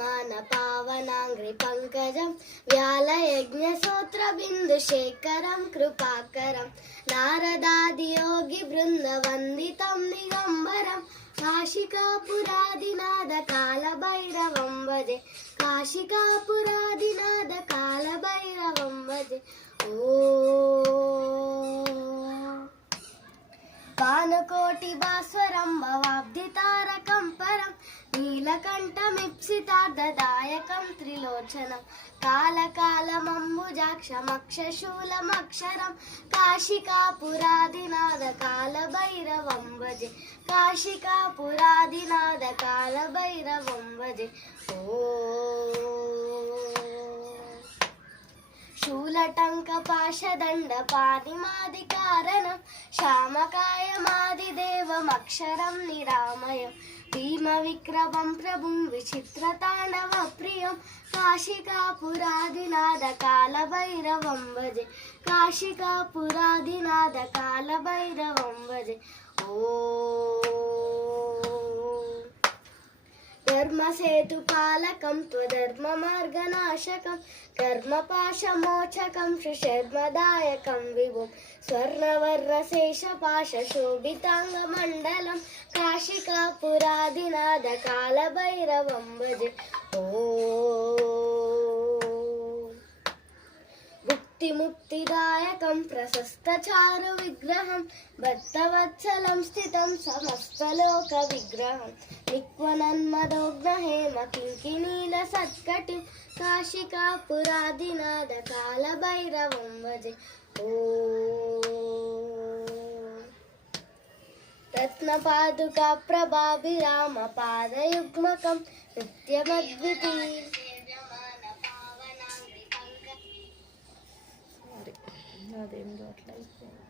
విరాజమాన పావనాంగ్రి పంకజం వ్యాలయజ్ఞసూత్రబిందుశేఖరం కృపాకరం నారదాది యోగి బృందవందితం దిగంబరం కాశికాపురాదినాథ కాలభైరవం భజే కాశికాపురాదినాథ కాలభైరవం భజే ఓ భానుకోటి భాస్వరం భవాబ్ధి తారకం పరం నీలకంఠమిప్సితార్థదాయకం త్రిలోచనం కాలకాలమంబుజాక్షమక్షశూలమక్షరం కాశికాపురాదినాథ కాలభైరవం భజే కాశికాపురాదినాథ కాలభైరవం భజే ఓ శూలటంకపాశదండపాదిమాదికారణం శ్యామకాయమాదిదేవమక్షరం నిరామయం భీమవిక్రమం ప్రభుం విచిత్రతాండవ ప్రియం కాశికాపురాదినాథ కాలభైరవం భజే కాశికాపురాదినాథ కాలభైరవం భజే ఓ ధర్మసేతుపాలకం త్వధర్మమార్గనాశకం కర్మపాశమోచకం శ్రీశర్మదాయకం విభుం స్వర్ణవర్ణశేషపాశోభితాంగమండలం కాశికాపురాదినాథ కాలభైరవం భజే ఓ ముక్తిముక్తిదాయకం ప్రశస్తచారు విగ్రహం భక్తవత్సలం స్థితం సమస్తలోక విగ్రహం నిక్వనన్మదోగ్నహేమ కింకినీల సత్కటి కాశికాపురాదినాథ కాలభైరవం భజే ఓ రత్నపాదుకా ప్రభాభిరామ పాదయుగ్మకం నిత్యమద్వితీ అదేందో అట్లా అయిపోయింది.